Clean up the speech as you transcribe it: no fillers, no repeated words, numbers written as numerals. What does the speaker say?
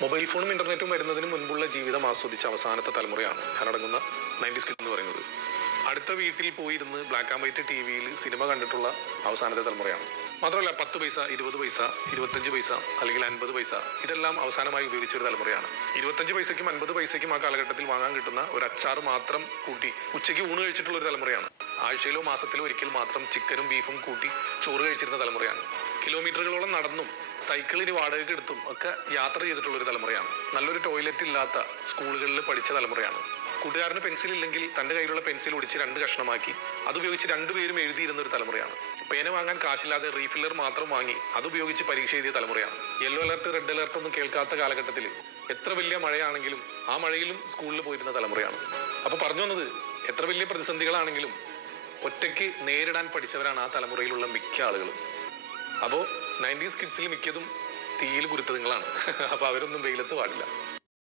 Mobile ഫോണും ഇന്റർനെറ്റും വരുന്നതിന് മുൻപുള്ള ജീവിതം ആസ്വദിച്ച അവസാനത്തെ തലമുറയാണ് ഞാനടങ്ങുന്ന 90s കിഡ് എന്ന് പറയുന്നത്. അടുത്ത വീട്ടിൽ പോയിരുന്ന് ബ്ലാക്ക് ആൻഡ് വൈറ്റ് ടി-വിയിൽ സിനിമ കണ്ടിട്ടുള്ള അവസാനത്തെ തലമുറയാണ്. മാത്രമല്ല 10 പൈസ, 20 പൈസ, 25 പൈസ അല്ലെങ്കിൽ 50 പൈസ ഇതെല്ലാം അവസാനമായി ഉപയോഗിച്ച ഒരു തലമുറയാണ്. 25 പൈസയ്ക്കും 50 പൈസയ്ക്കും ആ കാലഘട്ടത്തിൽ വാങ്ങാൻ കിട്ടുന്ന ഒരു അച്ചാർ മാത്രം കൂട്ടി ഉച്ചയ്ക്ക് ഊണ് കഴിച്ചിട്ടുള്ള ഒരു തലമുറയാണ്. ആഴ്ചയിലോ മാസത്തിലോ ഒരിക്കൽ മാത്രം ചിക്കനും ബീഫും കൂട്ടി ചോറ് കഴിച്ചിരുന്ന തലമുറയാണ്. കിലോമീറ്ററുകളോളം നടന്നും സൈക്കിളിന് വാടകയ്ക്ക് എടുത്തും ഒക്കെ യാത്ര ചെയ്തിട്ടുള്ള ഒരു തലമുറയാണ്. നല്ലൊരു ടോയ്ലറ്റ് ഇല്ലാത്ത സ്കൂളുകളിൽ പഠിച്ച തലമുറയാണ്. കൂട്ടുകാരന് പെൻസിൽ ഇല്ലെങ്കിൽ തൻ്റെ കയ്യിലുള്ള പെൻസിൽ ഒടിച്ച് 2 കഷ്ണമാക്കി അതുപയോഗിച്ച് 2 പേരും എഴുതിയിരുന്ന ഒരു തലമുറയാണ്. പേന വാങ്ങാൻ കാശില്ലാതെ റീഫില്ലർ മാത്രം വാങ്ങി അതുപയോഗിച്ച് പരീക്ഷ എഴുതിയ തലമുറയാണ്. യെല്ലോ അലർട്ട്, റെഡ് അലർട്ട് ഒന്നും കേൾക്കാത്ത കാലഘട്ടത്തിൽ എത്ര വലിയ മഴയാണെങ്കിലും ആ മഴയിലും സ്കൂളിൽ പോയിരുന്ന തലമുറയാണ്. അപ്പോൾ പറഞ്ഞു വന്നത്, എത്ര വലിയ പ്രതിസന്ധികളാണെങ്കിലും ഒറ്റയ്ക്ക് നേരിടാൻ പഠിച്ചവരാണ് ആ തലമുറയിലുള്ള മിക്ക ആളുകളും. അപ്പോൾ 90s കിഡ്സിൽ മിക്കതും തീയിൽ കുരുത്തതുങ്ങളാണ്. അപ്പോൾ അവരൊന്നും വെയിലത്ത് പാടില്ല.